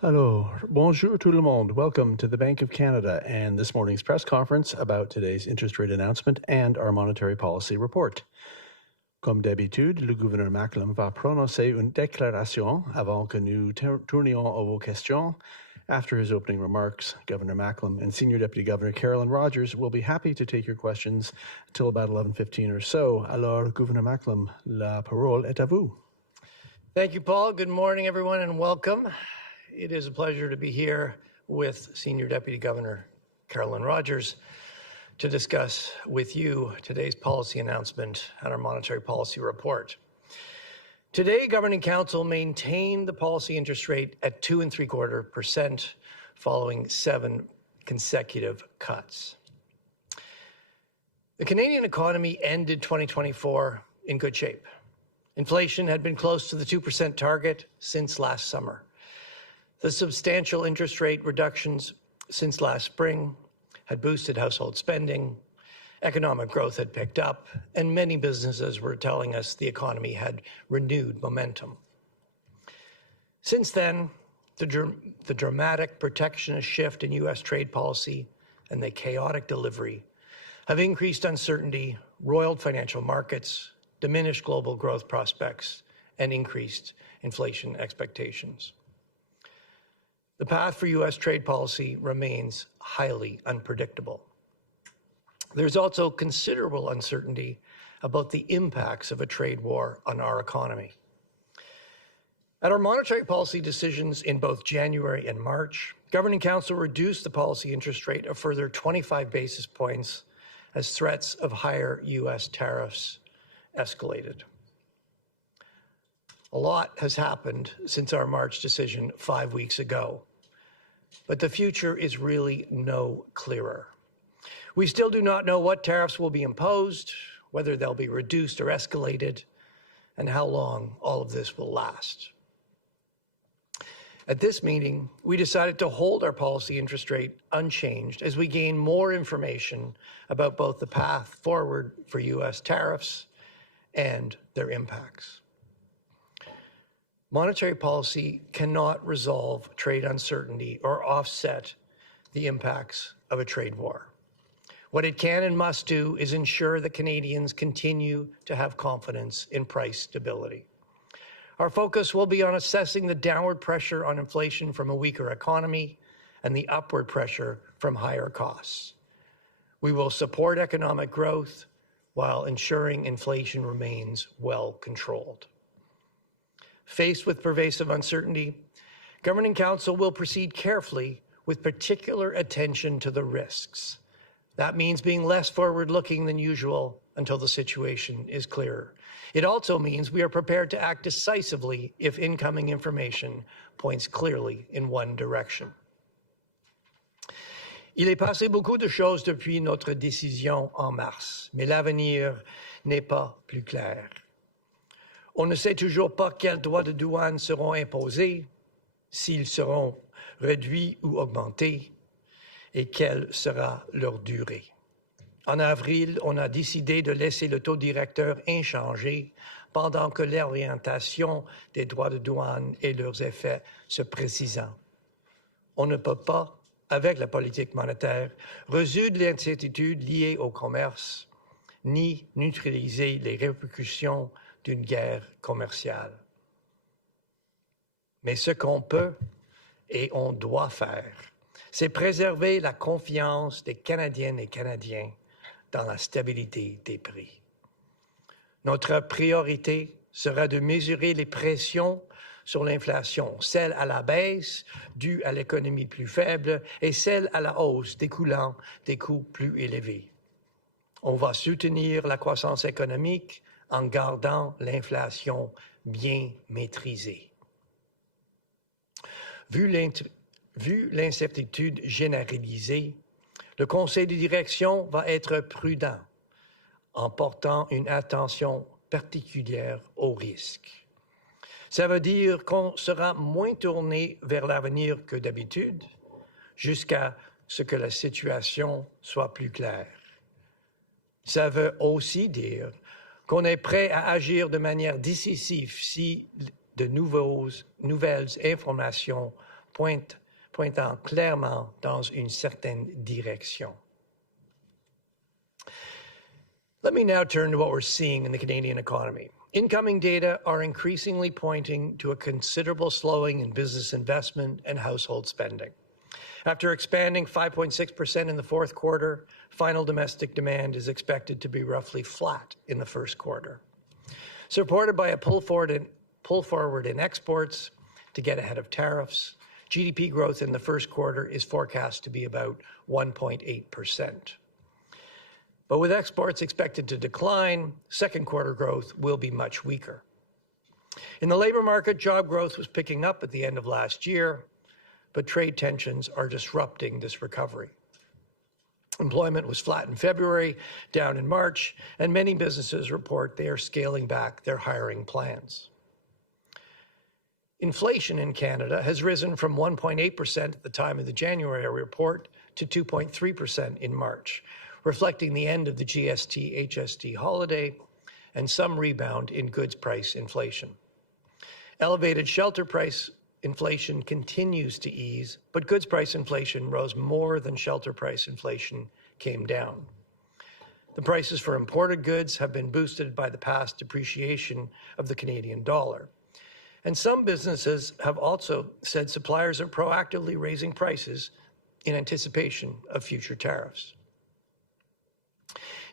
Hello, bonjour tout le monde. Welcome to the Bank of Canada and this morning's press conference about today's interest rate announcement and our monetary policy report. Comme d'habitude, le gouverneur Macklem va prononcer une déclaration avant que nous tournions à vos questions. After his opening remarks, Governor Macklem and Senior Deputy Governor Carolyn Rogers will be happy to take your questions until about 11:15 or so. Alors, Gouverneur Macklem, la parole est à vous. Thank you, Paul. Good morning, everyone, and welcome. It is a pleasure to be here with Senior Deputy Governor Carolyn Rogers to discuss with you today's policy announcement and our monetary policy report. Today, Governing Council maintained the policy interest rate at 2.75% following 7 consecutive cuts. The Canadian economy ended 2024 in good shape. Inflation had been close to the 2% target since last summer. The substantial interest rate reductions since last spring had boosted household spending, economic growth had picked up, and many businesses were telling us the economy had renewed momentum. Since then, the dramatic protectionist shift in U.S. trade policy and the chaotic delivery have increased uncertainty, roiled financial markets, diminished global growth prospects, and increased inflation expectations. The path for U.S. trade policy remains highly unpredictable. There's also considerable uncertainty about the impacts of a trade war on our economy. At our monetary policy decisions in both January and March, Governing Council reduced the policy interest rate a further 25 basis points as threats of higher U.S. tariffs escalated. A lot has happened since our March decision 5 weeks ago, but the future is really no clearer. We still do not know what tariffs will be imposed, whether they'll be reduced or escalated, and how long all of this will last. At this meeting, we decided to hold our policy interest rate unchanged as we gain more information about both the path forward for U.S. tariffs and their impacts. Monetary policy cannot resolve trade uncertainty or offset the impacts of a trade war. What it can and must do is ensure that Canadians continue to have confidence in price stability. Our focus will be on assessing the downward pressure on inflation from a weaker economy and the upward pressure from higher costs. We will support economic growth while ensuring inflation remains well controlled. Faced with pervasive uncertainty, Governing Council will proceed carefully with particular attention to the risks. That means being less forward-looking than usual until the situation is clearer. It also means we are prepared to act decisively if incoming information points clearly in one direction. Il est passé beaucoup de choses depuis notre décision en mars, mais l'avenir n'est pas plus clair. On ne sait toujours pas quels droits de douane seront imposés, s'ils seront réduits ou augmentés, et quelle sera leur durée. En avril, on a décidé de laisser le taux directeur inchangé pendant que l'orientation des droits de douane et leurs effets se précisent. On ne peut pas, avec la politique monétaire, résoudre l'incertitude liée au commerce, ni neutraliser les répercussions d'une guerre commerciale. Mais ce qu'on peut et on doit faire, c'est préserver la confiance des Canadiennes et Canadiens dans la stabilité des prix. Notre priorité sera de mesurer les pressions sur l'inflation, celle à la baisse due à l'économie plus faible et celle à la hausse découlant des coûts plus élevés. On va soutenir la croissance économique en gardant l'inflation bien maîtrisée. Vu l'incertitude généralisée, le Conseil de direction va être prudent en portant une attention particulière aux risques. Ça veut dire qu'on sera moins tourné vers l'avenir que d'habitude, jusqu'à ce que la situation soit plus claire. Ça veut aussi dire qu'on est prêt à agir de manière décisive si de nouvelles informations pointant clairement dans une certaine direction. Let me now turn to what we're seeing in the Canadian economy. Incoming data are increasingly pointing to a considerable slowing in business investment and household spending. After expanding 5.6% in the fourth quarter, final domestic demand is expected to be roughly flat in the first quarter. Supported by a pull forward in exports to get ahead of tariffs, GDP growth in the first quarter is forecast to be about 1.8%. But with exports expected to decline, second quarter growth will be much weaker. In the labor market, job growth was picking up at the end of last year, but trade tensions are disrupting this recovery. Employment was flat in February, down in March, and many businesses report they are scaling back their hiring plans. Inflation in Canada has risen from 1.8% at the time of the January report to 2.3% in March, reflecting the end of the GST-HST holiday and some rebound in goods price inflation. Elevated shelter price inflation continues to ease, but goods price inflation rose more than shelter price inflation came down. The prices for imported goods have been boosted by the past depreciation of the Canadian dollar. And some businesses have also said suppliers are proactively raising prices in anticipation of future tariffs.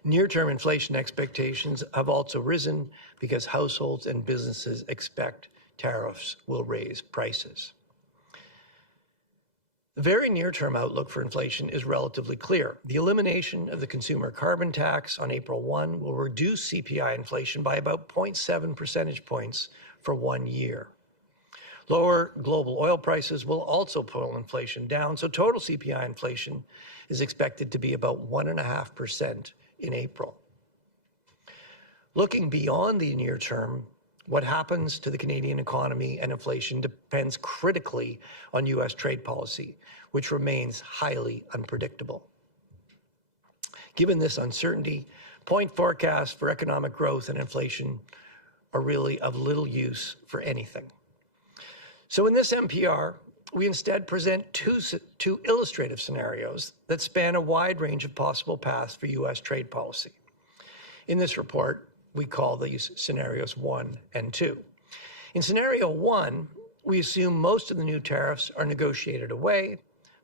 Near-term inflation expectations have also risen because households and businesses expect tariffs will raise prices. The very near-term outlook for inflation is relatively clear. The elimination of the consumer carbon tax on April 1 will reduce CPI inflation by about 0.7 percentage points for 1 year. Lower global oil prices will also pull inflation down, so total CPI inflation is expected to be about 1.5% in April. Looking beyond the near term, what happens to the Canadian economy and inflation depends critically on U.S. trade policy, which remains highly unpredictable. Given this uncertainty, point forecasts for economic growth and inflation are really of little use for anything. So in this MPR, we instead present two illustrative scenarios that span a wide range of possible paths for U.S. trade policy. In this report, we call these scenarios 1 and 2. In scenario 1, we assume most of the new tariffs are negotiated away,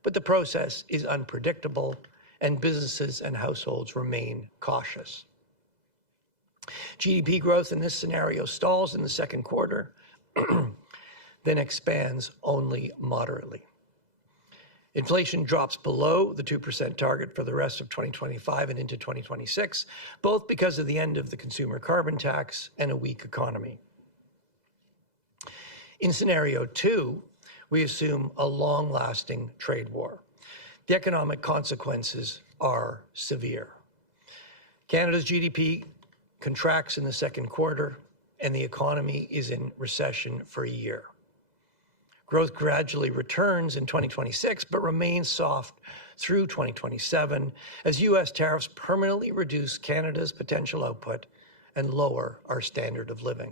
but the process is unpredictable and businesses and households remain cautious. GDP growth in this scenario stalls in the second quarter, then expands only moderately. Inflation drops below the 2% target for the rest of 2025 and into 2026, both because of the end of the consumer carbon tax and a weak economy. In scenario 2, we assume a long-lasting trade war. The economic consequences are severe. Canada's GDP contracts in the second quarter, and the economy is in recession for a year. Growth gradually returns in 2026, but remains soft through 2027 as U.S. tariffs permanently reduce Canada's potential output and lower our standard of living.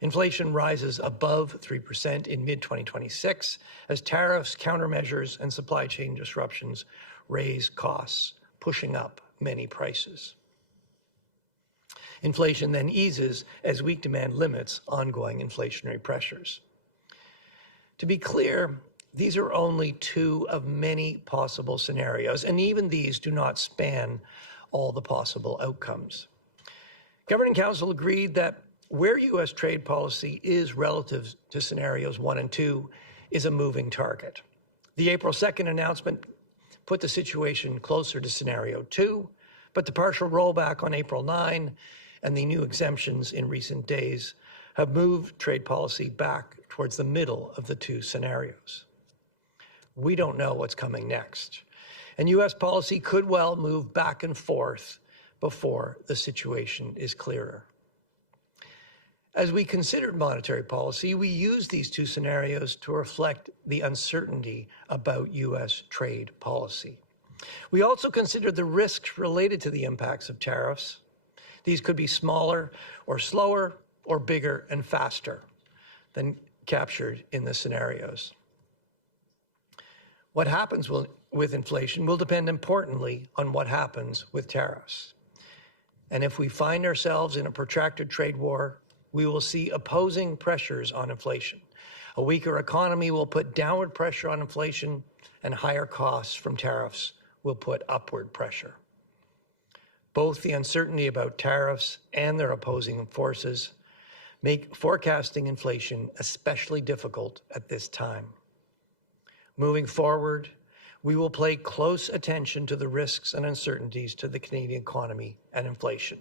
Inflation rises above 3% in mid-2026 as tariffs, countermeasures, and supply chain disruptions raise costs, pushing up many prices. Inflation then eases as weak demand limits ongoing inflationary pressures. To be clear, these are only two of many possible scenarios, and even these do not span all the possible outcomes. Governing Council agreed that where U.S. trade policy is relative to scenarios 1 and 2 is a moving target. The April 2nd announcement put the situation closer to scenario 2, but the partial rollback on April 9 and the new exemptions in recent days have moved trade policy back towards the middle of the two scenarios. We don't know what's coming next, and U.S. policy could well move back and forth before the situation is clearer. As we considered monetary policy, we used these two scenarios to reflect the uncertainty about U.S. trade policy. We also considered the risks related to the impacts of tariffs. These could be smaller or slower or bigger and faster than captured in the scenarios. What happens with inflation will depend importantly on what happens with tariffs. And if we find ourselves in a protracted trade war, we will see opposing pressures on inflation. A weaker economy will put downward pressure on inflation, and higher costs from tariffs will put upward pressure. Both the uncertainty about tariffs and their opposing forces make forecasting inflation especially difficult at this time. Moving forward, we will pay close attention to the risks and uncertainties to the Canadian economy and inflation.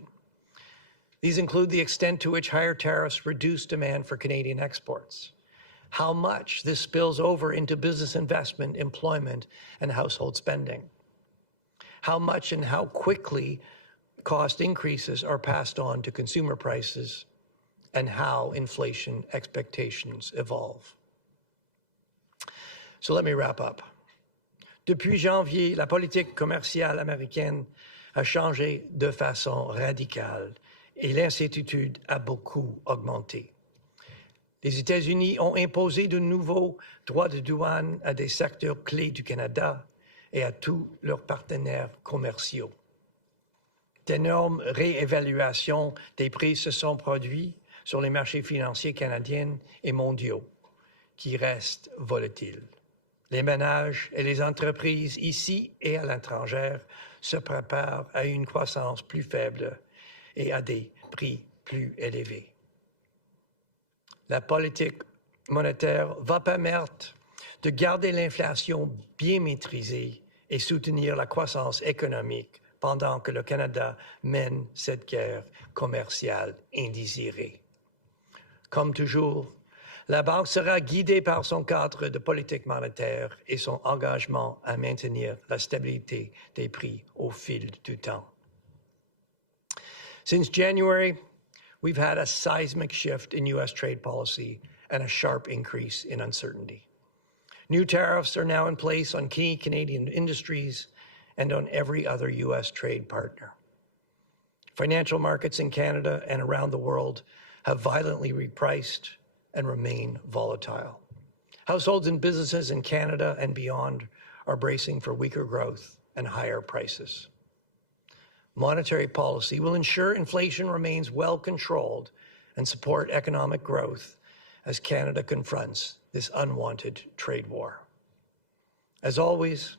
These include the extent to which higher tariffs reduce demand for Canadian exports, how much this spills over into business investment, employment, and household spending, how much and how quickly cost increases are passed on to consumer prices, and how inflation expectations evolve. So let me wrap up. Depuis janvier, la politique commerciale américaine a changé de façon radicale et l'incertitude a beaucoup augmenté. Les États-Unis ont imposé de nouveaux droits de douane à des secteurs clés du Canada et à tous leurs partenaires commerciaux. D'énormes réévaluations des prix se sont produites sur les marchés financiers canadiens et mondiaux, qui restent volatiles. Les ménages et les entreprises ici et à l'étranger se préparent à une croissance plus faible et à des prix plus élevés. La politique monétaire va permettre de garder l'inflation bien maîtrisée et soutenir la croissance économique pendant que le Canada mène cette guerre commerciale indésirée. Comme toujours, la Banque sera guidée par son cadre de politique monétaire et son engagement à maintenir la stabilité des prix au fil du temps. Since January, we've had a seismic shift in U.S. trade policy and a sharp increase in uncertainty. New tariffs are now in place on key Canadian industries and on every other U.S. trade partner. Financial markets in Canada and around the world have violently repriced and remain volatile. Households and businesses in Canada and beyond are bracing for weaker growth and higher prices. Monetary policy will ensure inflation remains well controlled and support economic growth as Canada confronts this unwanted trade war. As always,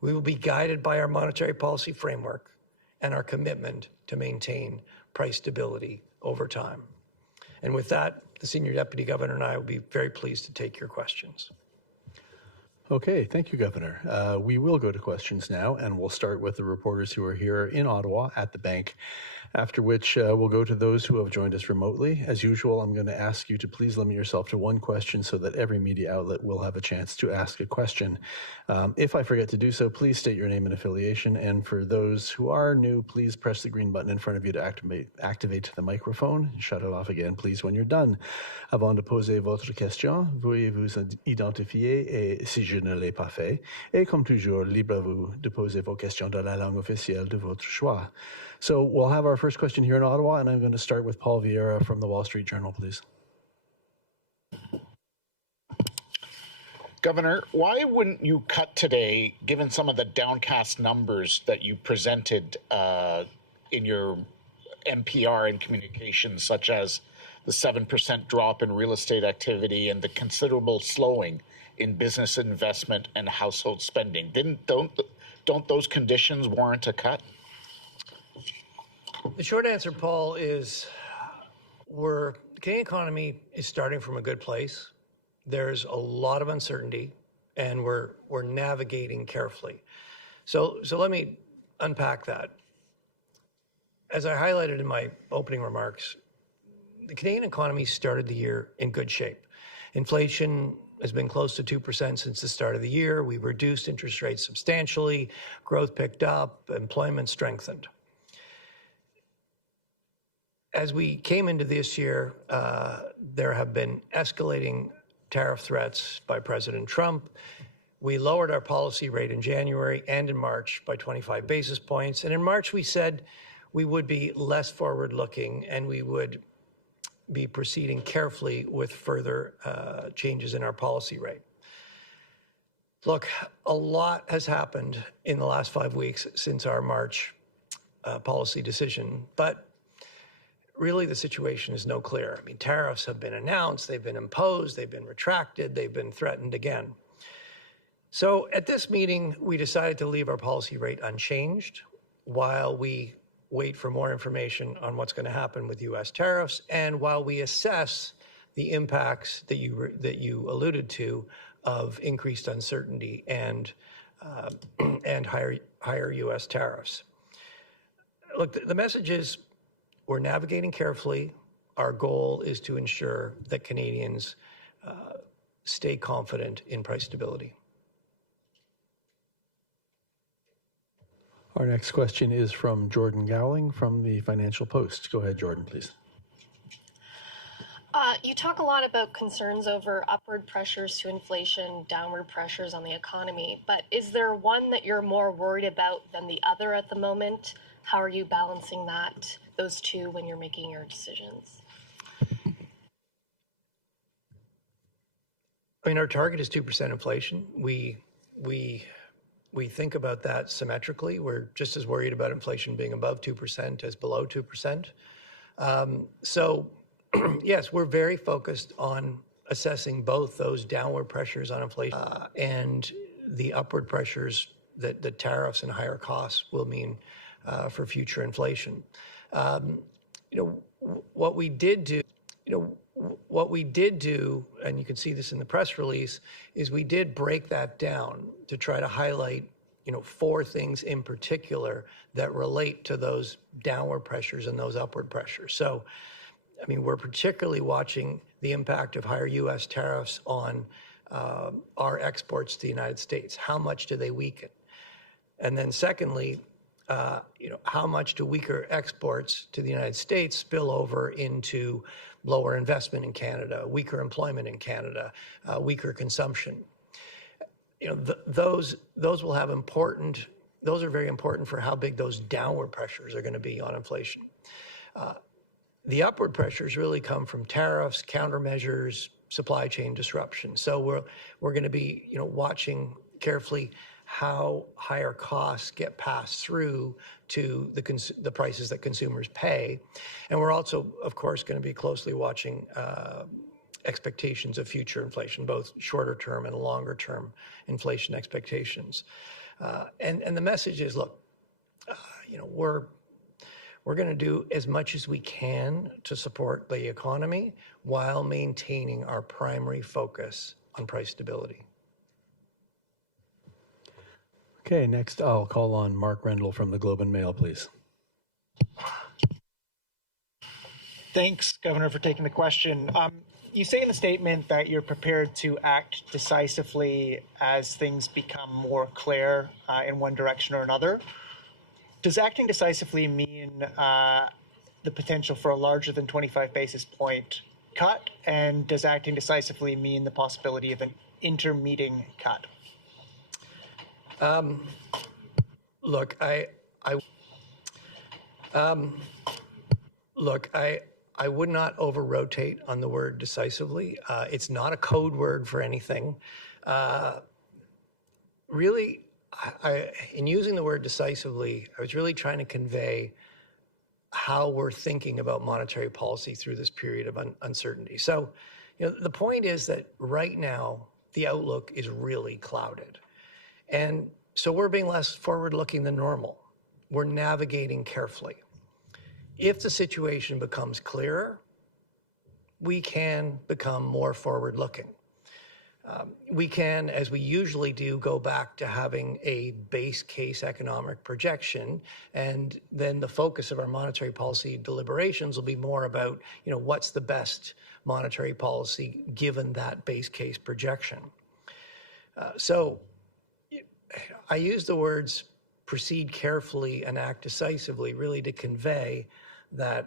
we will be guided by our monetary policy framework and our commitment to maintain price stability over time. And with that, the Senior Deputy Governor and I will be very pleased to take your questions. Okay, thank you, Governor. We will go to questions now, and we'll start with the reporters who are here in Ottawa at the bank, after which we'll go to those who have joined us remotely. As usual, I'm going to ask you to please limit yourself to one question so that every media outlet will have a chance to ask a question. If I forget to do so, please state your name and affiliation. And for those who are new, please press the green button in front of you to activate the microphone. Shut it off again, please, when you're done. Avant de poser votre question, veuillez vous identifier et si je ne l'ai pas fait. Et comme toujours, libre à vous de poser vos questions dans la langue officielle de votre choix. So we'll have our first question here in Ottawa, and I'm going to start with Paul Vieira from the Wall Street Journal, please. Governor, why wouldn't you cut today, given some of the downcast numbers that you presented in your NPR and communications, such as the 7% drop in real estate activity and the considerable slowing in business investment and household spending? Don't those conditions warrant a cut? The short answer, Paul, is the Canadian economy is starting from a good place. There's a lot of uncertainty, and we're navigating carefully. So let me unpack that. As I highlighted in my opening remarks, the Canadian economy started the year in good shape. Inflation has been close to 2% since the start of the year. We reduced interest rates substantially. Growth picked up. Employment strengthened. As we came into this year, there have been escalating tariff threats by President Trump. We lowered our policy rate in January and in March by 25 basis points. And in March, we said we would be less forward-looking and we would be proceeding carefully with further changes in our policy rate. Look, a lot has happened in the last 5 weeks since our March policy decision, but really the situation is no clearer. I mean, tariffs have been announced, they've been imposed, they've been retracted, they've been threatened again. So at this meeting, we decided to leave our policy rate unchanged while we wait for more information on what's going to happen with U.S. tariffs and while we assess the impacts that you alluded to of increased uncertainty and higher U.S. tariffs. Look, the message is we're navigating carefully. Our goal is to ensure that Canadians stay confident in price stability. Our next question is from Jordan Gowling from the Financial Post. Go ahead, Jordan, please. You talk a lot about concerns over upward pressures to inflation, downward pressures on the economy, but is there one that you're more worried about than the other at the moment? How are you balancing those two when you're making your decisions? I mean, our target is 2% inflation. We think about that symmetrically. We're just as worried about inflation being above 2% as below 2%. So yes, we're very focused on assessing both those downward pressures on inflation and the upward pressures that the tariffs and higher costs will mean for future inflation. What we did do, and you can see this in the press release, is we did break that down to try to highlight, 4 things in particular that relate to those downward pressures and those upward pressures. So, I mean, we're particularly watching the impact of higher U.S. tariffs on our exports to the United States. How much do they weaken? And then secondly, how much do weaker exports to the United States spill over into lower investment in Canada, weaker employment in Canada, weaker consumption? Those will have those are very important for how big those downward pressures are going to be on inflation. The upward pressures really come from tariffs, countermeasures, supply chain disruption. So we're going to be watching carefully how higher costs get passed through to the prices that consumers pay. And we're also, of course, going to be closely watching expectations of future inflation, both shorter term and longer term inflation expectations. And the message is, look, we're going to do as much as we can to support the economy while maintaining our primary focus on price stability. Okay, next I'll call on Mark Rendell from the Globe and Mail, please. Thanks, Governor, for taking the question. You say in the statement that you're prepared to act decisively as things become more clear in one direction or another. Does acting decisively mean the potential for a larger than 25 basis point cut? And does acting decisively mean the possibility of an intermeeting cut? Look, I would not over-rotate on the word decisively. It's not a code word for anything. Really, in using the word decisively, I was really trying to convey how we're thinking about monetary policy through this period of uncertainty. So, the point is that right now, the outlook is really clouded. And so we're being less forward-looking than normal. We're navigating carefully. If the situation becomes clearer, we can become more forward-looking. We can, as we usually do, go back to having a base case economic projection, and then the focus of our monetary policy deliberations will be more about, what's the best monetary policy given that base case projection. So I use the words proceed carefully and act decisively really to convey that,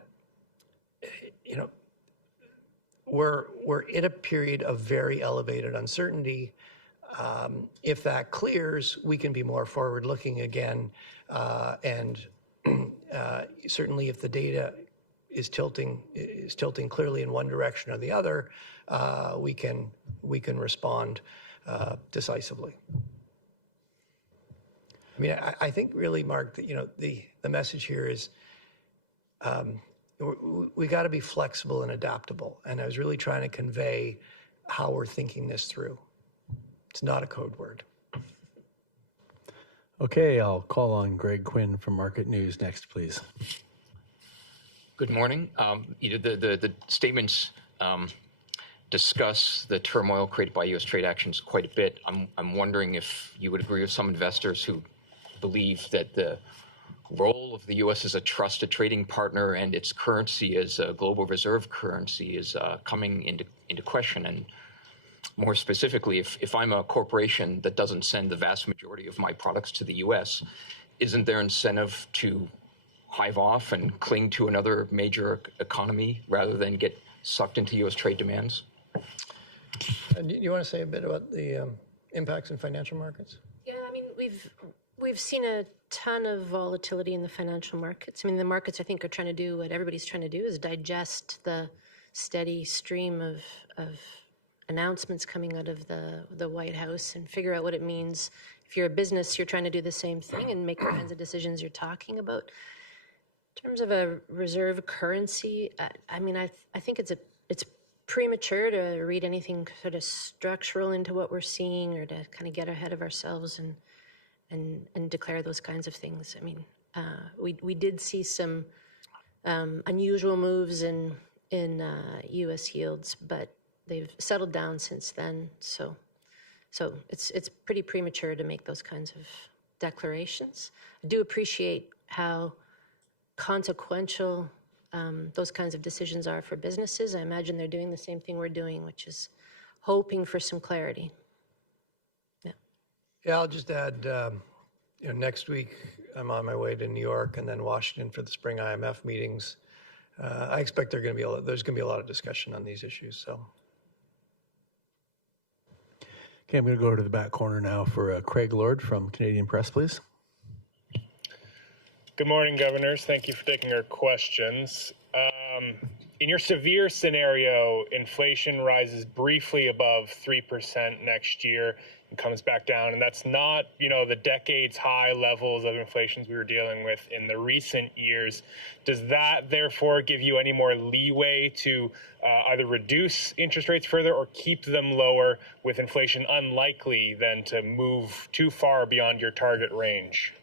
we're in a period of very elevated uncertainty. If that clears, we can be more forward-looking again. And certainly if the data is tilting clearly in one direction or the other, we can respond decisively. I mean, I think really, Mark, that the message here is we got to be flexible and adaptable. And I was really trying to convey how we're thinking this through. It's not a code word. Okay, I'll call on Greg Quinn from Market News next, please. Good morning. The statements discuss the turmoil created by U.S. trade actions quite a bit. I'm wondering if you would agree with some investors who believe that the role of the U.S. as a trusted trading partner and its currency as a global reserve currency is coming into question. And more specifically, if I'm a corporation that doesn't send the vast majority of my products to the U.S., isn't there incentive to hive off and cling to another major economy rather than get sucked into U.S. trade demands? And you want to say a bit about the impacts in financial markets? Yeah, I mean, we've seen a ton of volatility in the financial markets. I mean, the markets, I think, are trying to do what everybody's trying to do, is digest the steady stream of announcements coming out of the White House and figure out what it means. If you're a business, you're trying to do the same thing and make the kinds of decisions you're talking about. In terms of a reserve currency, I mean, I think it's premature to read anything sort of structural into what we're seeing or to kind of get ahead of ourselves and declare those kinds of things. I mean, we did see some unusual moves in U.S. yields, but they've settled down since then. So it's pretty premature to make those kinds of declarations. I do appreciate how consequential those kinds of decisions are for businesses. I imagine they're doing the same thing we're doing, which is hoping for some clarity. Yeah, I'll just add, next week I'm on my way to New York and then Washington for the spring IMF meetings. I expect there's going to be a lot of discussion on these issues. So. Okay, I'm going to go to the back corner now for Craig Lord from Canadian Press, please. Good morning, governors. Thank you for taking our questions. In your severe scenario, inflation rises briefly above 3% next year and comes back down. And that's not, the decades high levels of inflations we were dealing with in the recent years. Does that therefore give you any more leeway to either reduce interest rates further or keep them lower, with inflation unlikely then to move too far beyond your target range?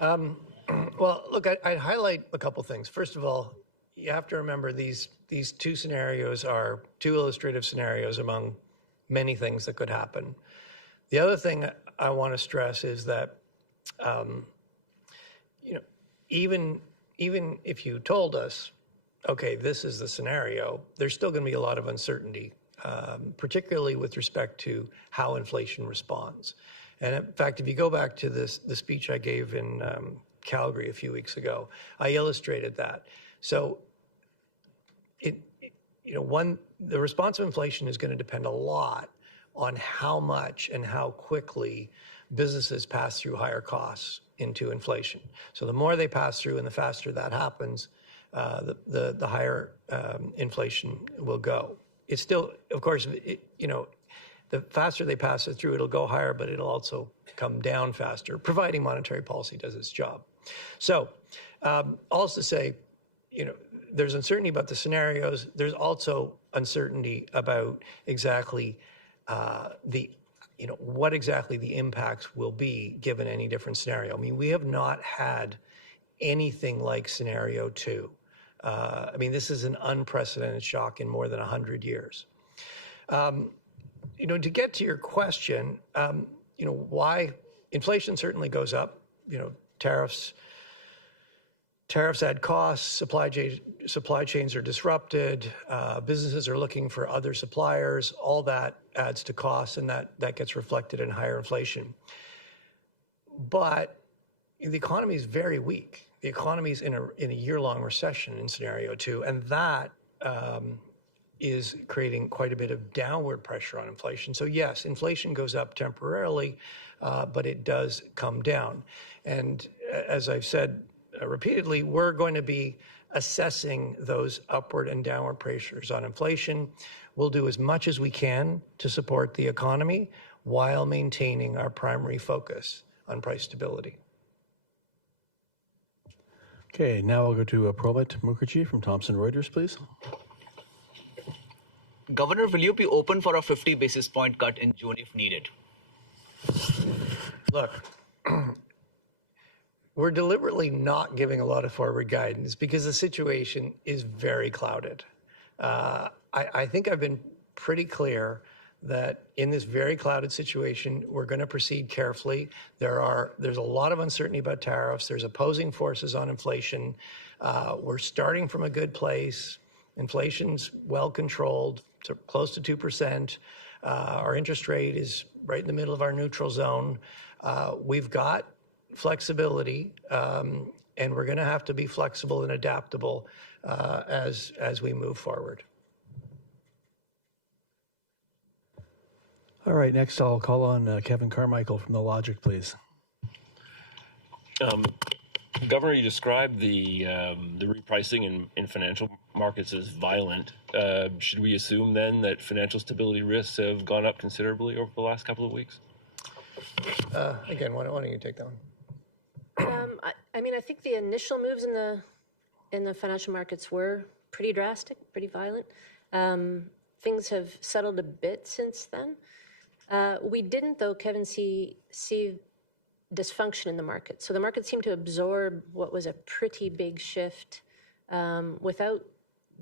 Well, look, I'd highlight a couple things. First of all, you have to remember these two scenarios are two illustrative scenarios among many things that could happen. The other thing I want to stress is that, even if you told us, okay, this is the scenario, there's still going to be a lot of uncertainty, particularly with respect to how inflation responds. And in fact, if you go back to the speech I gave in Calgary a few weeks ago, I illustrated that. So, the response of inflation is going to depend a lot on how much and how quickly businesses pass through higher costs into inflation. So the more they pass through and the faster that happens, the higher inflation will go. It's still, of course, the faster they pass it through, it'll go higher, but it'll also come down faster, providing monetary policy does its job. So, also to say, there's uncertainty about the scenarios. There's also uncertainty about exactly what exactly the impacts will be given any different scenario. I mean, we have not had anything like scenario 2. This is an unprecedented shock in more than 100 years. To get to your question, why inflation certainly goes up. Tariffs add costs, supply chains are disrupted, businesses are looking for other suppliers, all that adds to costs, and that gets reflected in higher inflation. But the economy is very weak. The economy is in a year-long recession in scenario 2, and that is creating quite a bit of downward pressure on inflation. So yes, inflation goes up temporarily, but it does come down. And as I've said repeatedly, we're going to be assessing those upward and downward pressures on inflation. We'll do as much as we can to support the economy while maintaining our primary focus on price stability. Okay, now I'll go to Promit Mukherjee from Thomson Reuters, please. Governor, will you be open for a 50 basis point cut in June if needed? Look, we're deliberately not giving a lot of forward guidance because the situation is very clouded. I think I've been pretty clear that in this very clouded situation, we're going to proceed carefully. There's a lot of uncertainty about tariffs. There's opposing forces on inflation. We're starting from a good place. Inflation's well controlled, to close to 2%. Our interest rate is right in the middle of our neutral zone. We've got flexibility, and we're going to have to be flexible and adaptable as we move forward. All right, next I'll call on Kevin Carmichael from The Logic, please. Governor, you described the repricing in financial markets as violent. Should we assume then that financial stability risks have gone up considerably over the last couple of weeks? Again, why don't you take that one? I mean, I think the initial moves in the financial markets were pretty drastic, pretty violent. Things have settled a bit since then. We didn't, though, Kevin, see dysfunction in the market. So the market seemed to absorb what was a pretty big shift without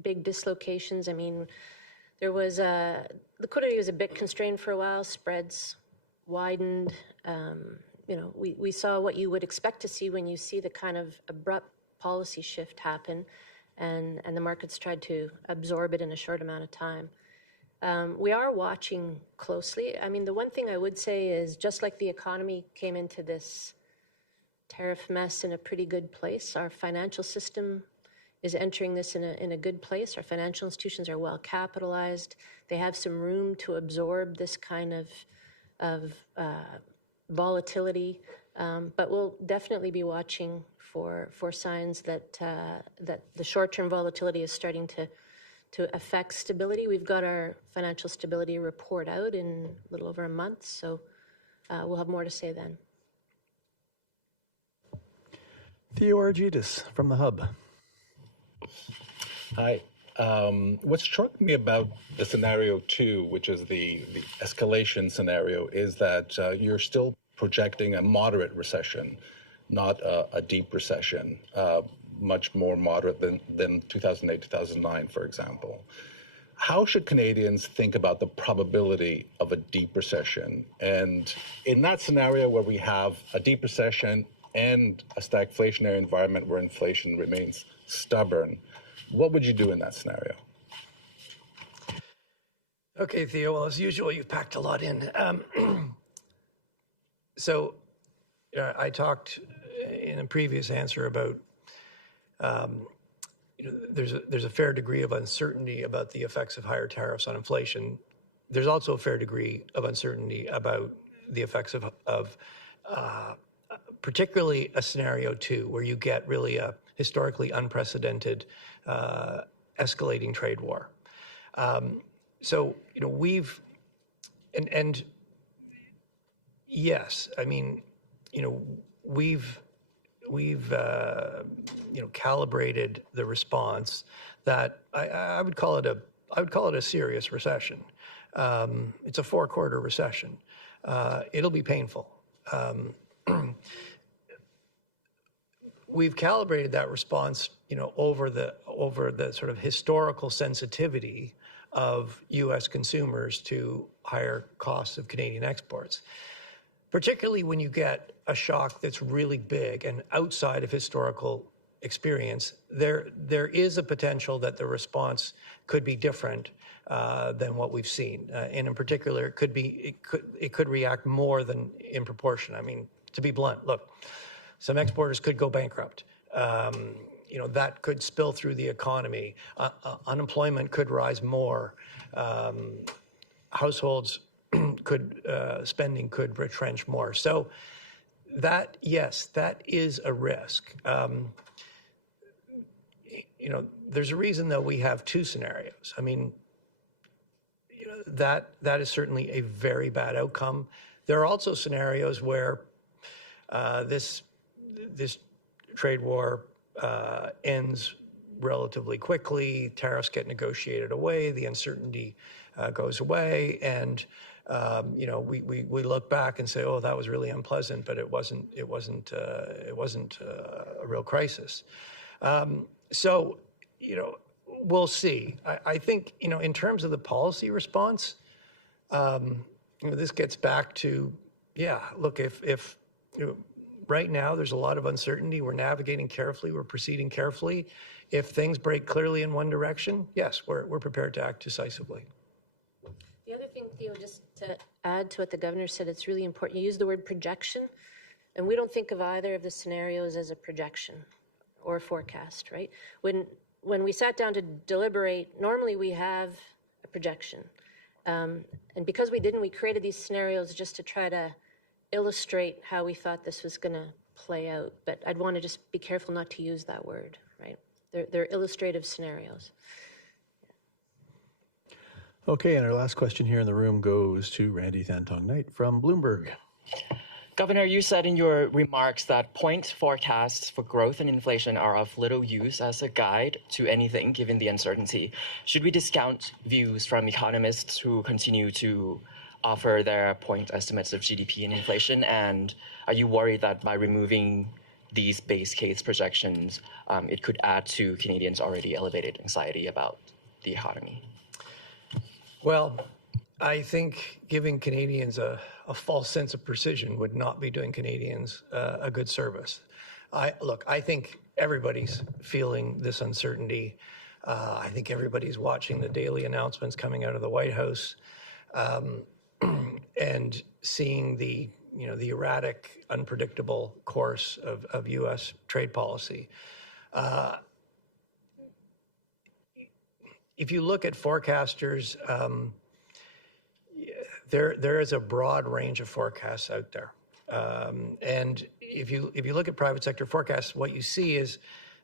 big dislocations. I mean, there was liquidity was a bit constrained for a while. Spreads widened. We saw what you would expect to see when you see the kind of abrupt policy shift happen, and the markets tried to absorb it in a short amount of time. We are watching closely. I mean, the one thing I would say is, just like the economy came into this tariff mess in a pretty good place, our financial system is entering this in a good place. Our financial institutions are well capitalized. They have some room to absorb this kind of volatility. But we'll definitely be watching for signs that the short-term volatility is starting to affect stability. We've got our financial stability report out in a little over a month, so we'll have more to say then. Theo Argytis from The Hub. Hi. What struck me about the scenario 2, which is the escalation scenario, is that you're still projecting a moderate recession, not a deep recession. Much more moderate than 2008, 2009, for example. How should Canadians think about the probability of a deep recession? And in that scenario where we have a deep recession and a stagflationary environment where inflation remains stubborn, what would you do in that scenario? Okay, Theo, well, as usual, you've packed a lot in. So I talked in a previous answer about there's a fair degree of uncertainty about the effects of higher tariffs on inflation. There's also a fair degree of uncertainty about the effects of particularly a scenario 2, where you get really a historically unprecedented escalating trade war. So we've and yes, I mean, we've calibrated the response that I would call it a serious recession. It's a 4-quarter recession. It'll be painful. We've calibrated that response, over the sort of historical sensitivity of U.S. consumers to higher costs of Canadian exports. Particularly when you get a shock that's really big and outside of historical experience, there is a potential that the response could be different than what we've seen. And in particular, it could react more than in proportion. I mean, to be blunt, look, some exporters could go bankrupt. That could spill through the economy. Unemployment could rise more. Households spending could retrench more. So that is a risk. there's a reason though we have two scenarios. I mean, that is certainly a very bad outcome. There are also scenarios where this trade war ends relatively quickly, tariffs get negotiated away, the uncertainty goes away, and we look back and say, oh, that was really unpleasant, but it wasn't a real crisis. So we'll see. I think in terms of the policy response, this gets back to look, if right now there's a lot of uncertainty, we're navigating carefully, we're proceeding carefully. If things break clearly in one direction, yes, we're prepared to act decisively. The other thing, Theo, just to add to what the governor said, it's really important. You use the word projection, and we don't think of either of the scenarios as a projection or a forecast, right? When we sat down to deliberate, normally we have a projection. And because we didn't, we created these scenarios just to try to illustrate how we thought this was going to play out. But I'd want to just be careful not to use that word, right? They're illustrative scenarios. Okay, and our last question here in the room goes to Randy Thantong-Knight from Bloomberg. Governor, you said in your remarks that point forecasts for growth and inflation are of little use as a guide to anything given the uncertainty. Should we discount views from economists who continue to offer their point estimates of GDP and inflation? And are you worried that by removing these base case projections, it could add to Canadians' already elevated anxiety about the economy? Well, I think giving Canadians a false sense of precision would not be doing Canadians a good service. I think everybody's feeling this uncertainty. I think everybody's watching the daily announcements coming out of the White House and seeing the erratic, unpredictable course of U.S. trade policy. If you look at forecasters, there is a broad range of forecasts out there. And if you look at private sector forecasts, what you see is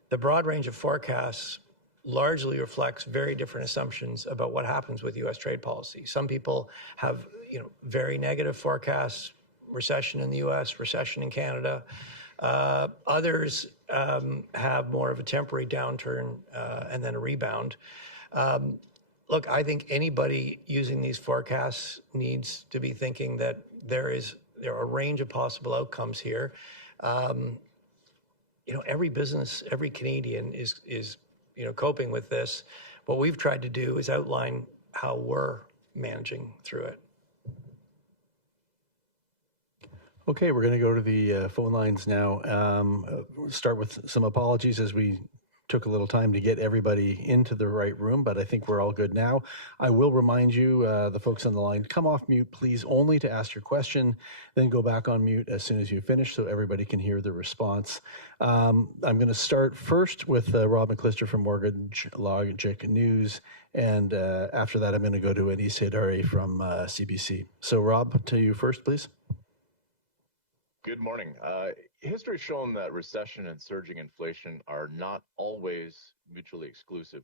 the broad range of forecasts largely reflects very different assumptions about what happens with U.S. trade policy. Some people have very negative forecasts, recession in the U.S., recession in Canada. Others have more of a temporary downturn and then a rebound. Look, I think anybody using these forecasts needs to be thinking that there are a range of possible outcomes here. Every business, every Canadian is coping with this. What we've tried to do is outline how we're managing through it. Okay, we're going to go to the phone lines now. Start with some apologies as we took a little time to get everybody into the right room, but I think we're all good now. I will remind you, the folks on the line, come off mute, please, only to ask your question, then go back on mute as soon as you finish so everybody can hear the response. I'm going to start first with Rob McClister from Mortgage Logic News, and after that I'm going to go to Anis Haidari from CBC. So Rob, to you first, please. Good morning. History has shown that recession and surging inflation are not always mutually exclusive.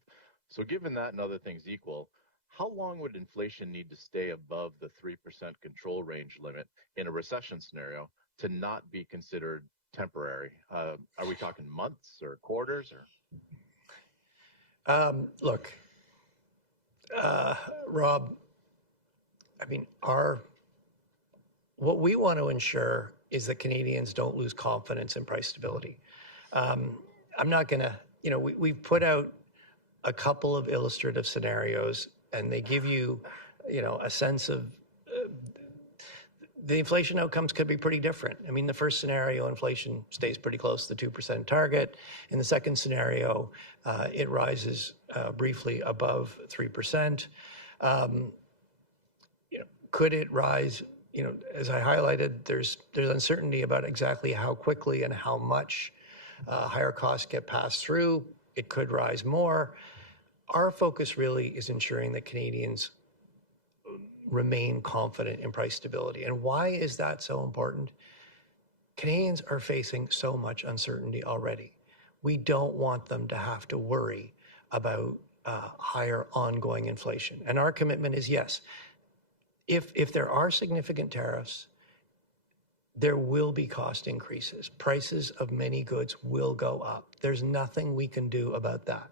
So given that and other things equal, how long would inflation need to stay above the 3% control range limit in a recession scenario to not be considered temporary? Are we talking months or quarters or? Look, Rob, I mean, what we want to ensure is that Canadians don't lose confidence in price stability. I'm not going to, we've put out a couple of illustrative scenarios, and they give you, a sense of the inflation outcomes could be pretty different. I mean, the first scenario, inflation stays pretty close to the 2% target. In the second scenario, it rises briefly above 3%. Could it rise? As I highlighted, there's uncertainty about exactly how quickly and how much higher costs get passed through. It could rise more. Our focus really is ensuring that Canadians remain confident in price stability. And why is that so important? Canadians are facing so much uncertainty already. we don't want them to have to worry about higher ongoing inflation. And our commitment is yes, if there are significant tariffs, there will be cost increases. Prices of many goods will go up. There's nothing we can do about that.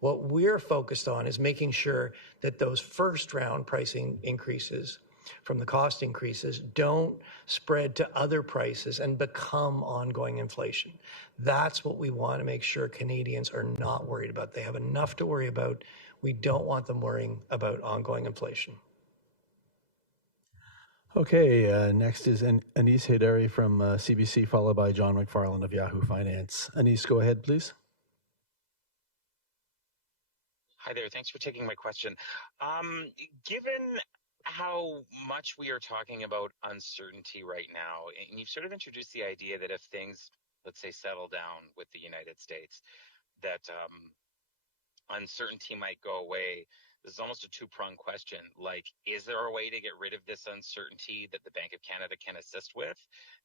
What we're focused on is making sure that those first round pricing increases from the cost increases don't spread to other prices and become ongoing inflation. That's what we want to make sure Canadians are not worried about. They have enough to worry about. We don't want them worrying about ongoing inflation. Okay, next is Anis Haidari from CBC, followed by John McFarlane of Yahoo Finance. Anis, go ahead, please. Hi there. Thanks for taking my question. Given how much we are talking about uncertainty right now, and you've sort of introduced the idea that if things, let's say, settle down with the United States, that uncertainty might go away. This is almost a two-pronged question. Like, is there a way to get rid of this uncertainty that the Bank of Canada can assist with?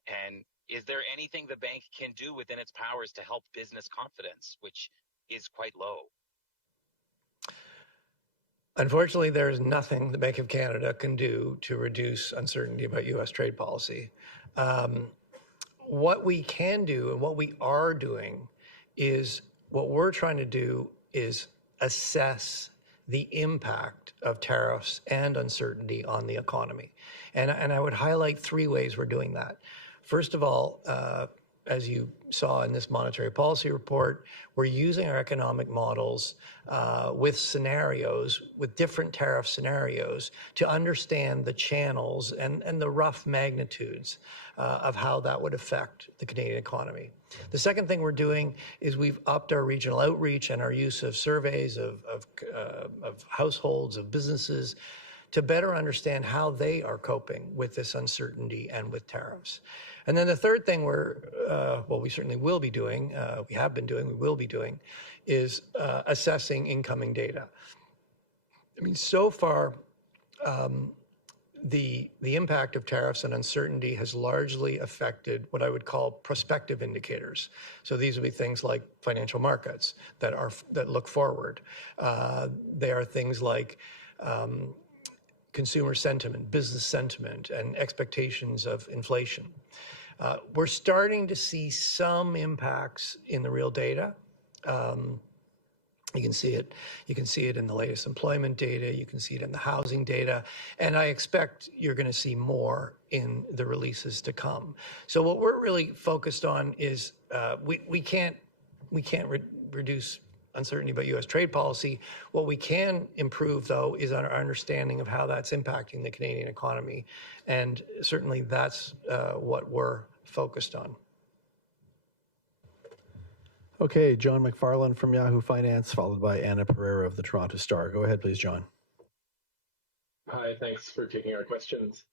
And is there anything the bank can do within its powers to help business confidence, which is quite low? Unfortunately, there is nothing the Bank of Canada can do to reduce uncertainty about U.S. trade policy. What we can do and what we are doing is what we're trying to do is assess the impact of tariffs and uncertainty on the economy. And I would highlight three ways we're doing that. First of all, as you saw in this monetary policy report, we're using our economic models with scenarios, with different tariff scenarios, to understand the channels and the rough magnitudes of how that would affect the Canadian economy. The second thing we're doing is we've upped our regional outreach and our use of surveys of households, of businesses, to better understand how they are coping with this uncertainty and with tariffs. And then the third thing we certainly will be doing, we have been doing, we will be doing, is assessing incoming data. I mean, so far, the impact of tariffs and uncertainty has largely affected what I would call prospective indicators. So these would be things like financial markets that look forward. They are things like consumer sentiment, business sentiment, and expectations of inflation. We're starting to see some impacts in the real data. You can see it. You can see it in the latest employment data. You can see it in the housing data, and I expect you're going to see more in the releases to come. So what we're really focused on is we can't reduce uncertainty about U.S. trade policy. What we can improve, though, is our understanding of how that's impacting the Canadian economy, and certainly that's what we're focused on. Okay, John McFarlane from Yahoo Finance, followed by Anna Pereira of the Toronto Star. Go ahead, please, John. Hi, thanks for taking our questions.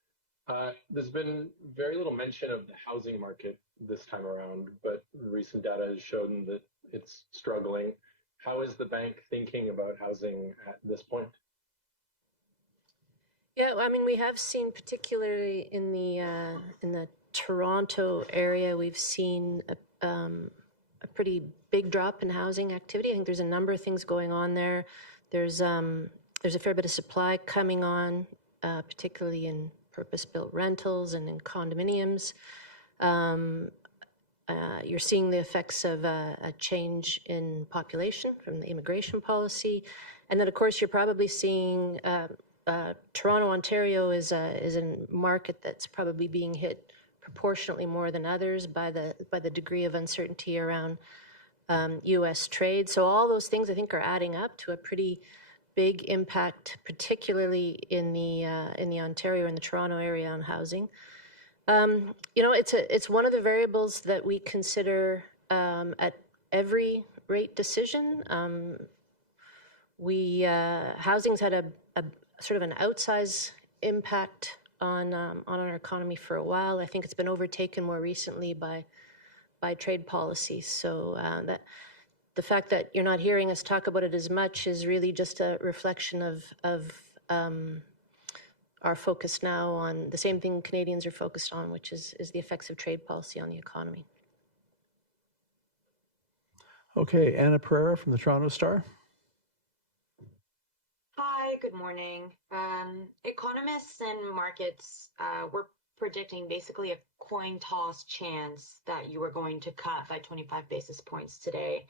There's been very little mention of the housing market this time around, but recent data has shown that it's struggling. How is the bank thinking about housing at this point? Yeah, I mean, we have seen, particularly in the Toronto area, we've seen a pretty big drop in housing activity. I think there's a number of things going on there. There's a fair bit of supply coming on, particularly in purpose-built rentals and in condominiums. You're seeing the effects of a change in population from the immigration policy. And then, of course, you're probably seeing Toronto, Ontario is a market that's probably being hit proportionately more than others by the degree of uncertainty around U.S. trade. So all those things, I think, are adding up to a pretty big impact, particularly in the Ontario and the Toronto area on housing. It's one of the variables that we consider at every rate decision. Housing's had a sort of an outsized impact on our economy for a while. I think it's been overtaken more recently by trade policy. So that the fact that you're not hearing us talk about it as much is really just a reflection of our focus now on the same thing Canadians are focused on, which is the effects of trade policy on the economy. Okay, Anna Pereira from the Toronto Star. Hi, good morning. Economists and markets were predicting basically a coin toss chance that you were going to cut by 25 basis points today.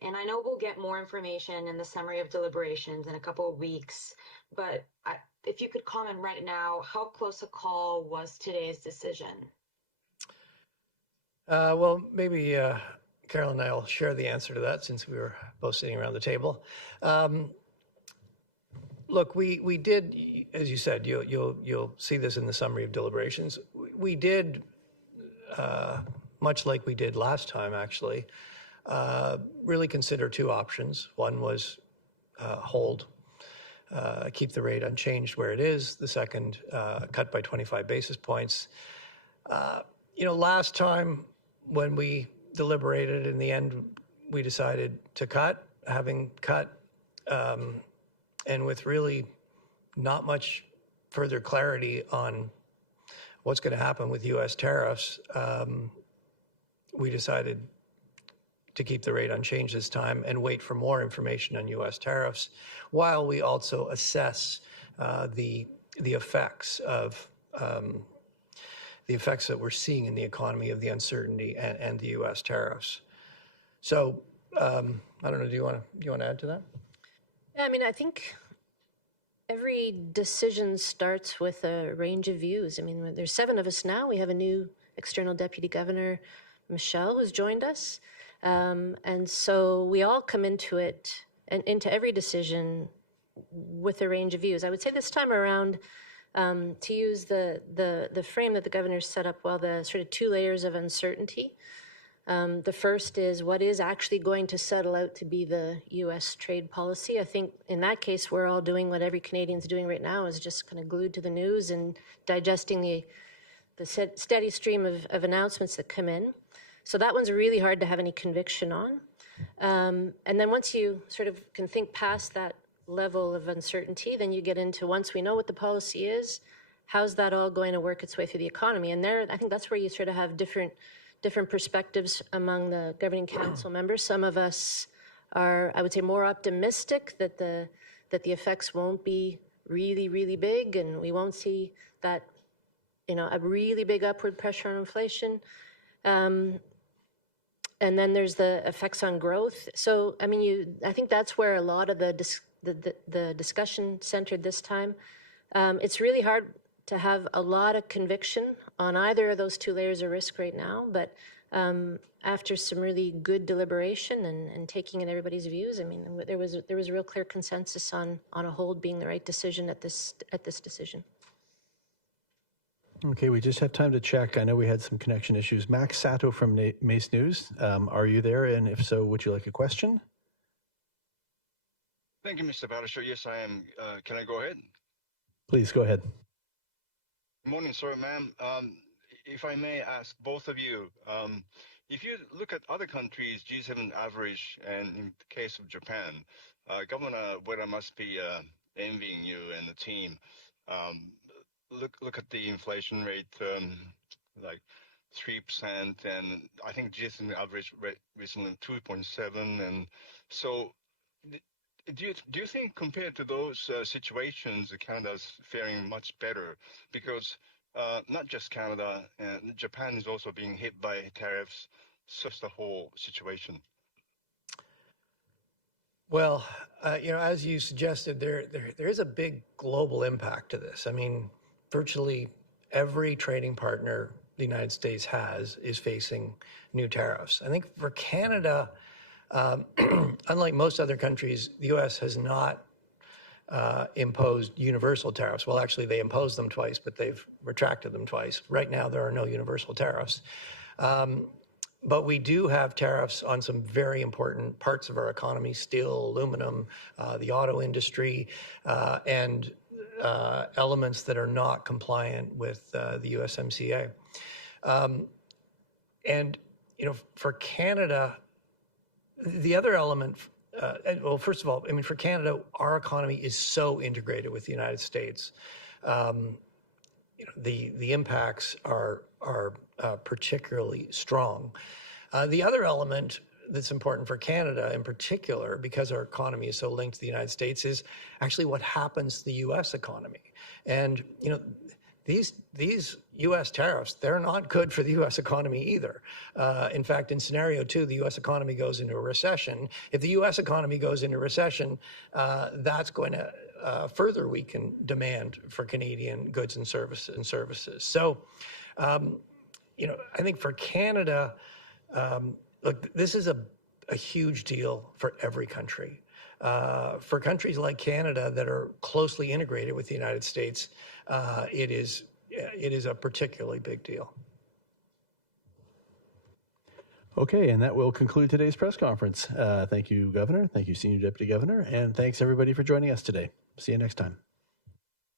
And I know we'll get more information in the summary of deliberations in a couple of weeks, but if you could comment right now, how close a call was today's decision? Well, maybe Carol and I will share the answer to that since we were both sitting around the table. Look, we did, as you said, you'll see this in the summary of deliberations. We did, much like we did last time, actually, really consider two options. One was hold, keep the rate unchanged where it is. The second, cut by 25 basis points. Last time when we deliberated, in the end, we decided to cut, having cut, and with really not much further clarity on what's going to happen with U.S. tariffs, we decided to keep the rate unchanged this time and wait for more information on U.S. tariffs, while we also assess the effects of the effects that we're seeing in the economy of the uncertainty and the U.S. tariffs. So I don't know. Do you want to add to that? Yeah, I mean, I think every decision starts with a range of views. I mean, there's 7 of us now. We have a new external deputy governor, Michelle, who's joined us. And so we all come into it and into every decision with a range of views. I would say this time around, to use the frame that the governor set up, well, the sort of 2 layers of uncertainty. The first is what is actually going to settle out to be the U.S. trade policy. I think in that case, we're all doing what every Canadian's doing right now, is just kind of glued to the news and digesting the steady stream of announcements that come in. So that one's really hard to have any conviction on. And then once you sort of can think past that level of uncertainty, then you get into, once we know what the policy is, how's that all going to work its way through the economy? And there, I think that's where you sort of have different perspectives among the governing council members. Some of us are, I would say, more optimistic that the effects won't be really, really big, and we won't see that, a really big upward pressure on inflation. And then there's the effects on growth. So, I mean, I think that's where a lot of the discussion centered this time. It's really hard to have a lot of conviction on either of those 2 layers of risk right now, but after some really good deliberation and taking in everybody's views, I mean, there was a real clear consensus on a hold being the right decision at this decision. Okay, we just have time to check. I know we had some connection issues. Max Sato from Mace News, are you there? And if so, would you like a question? Thank you, Mr. Battershaw. Yes, I am. Can I go ahead? Please go ahead. Good morning, sir, ma'am. If I may ask both of you, if you look at other countries, G7 average, and in the case of Japan, Governor Ueda must be envying you and the team. Look at the inflation rate, like 3%, and I think G7 average rate recently 2.7, and so. Do you think compared to those situations, Canada's faring much better? Because not just Canada, Japan is also being hit by tariffs, just the whole situation. Well, as you suggested, there is a big global impact to this. I mean, virtually every trading partner the United States has is facing new tariffs. I think for Canada, unlike most other countries, the U.S. has not imposed universal tariffs. Well, actually, they imposed them twice, but they've retracted them twice. Right now, there are no universal tariffs. But we do have tariffs on some very important parts of our economy: steel, aluminum, the auto industry, and elements that are not compliant with the USMCA. And, for Canada, the other element, well, first of all, I mean, for Canada, our economy is so integrated with the United States. The impacts are particularly strong. The other element that's important for Canada in particular, because our economy is so linked to the United States, is actually what happens to the U.S. economy. And, you know, these U.S. tariffs, they're not good for the U.S. economy either. In fact, in scenario 2, the U.S. economy goes into a recession. If the U.S. economy goes into recession, that's going to further weaken demand for Canadian goods and services. So, you know, I think for Canada, look, this is a huge deal for every country. For countries like Canada that are closely integrated with the United States, it is a particularly big deal. Okay, and that will conclude today's press conference. Thank you, Governor. Thank you, Senior Deputy Governor. And thanks, everybody, for joining us today. See you next time.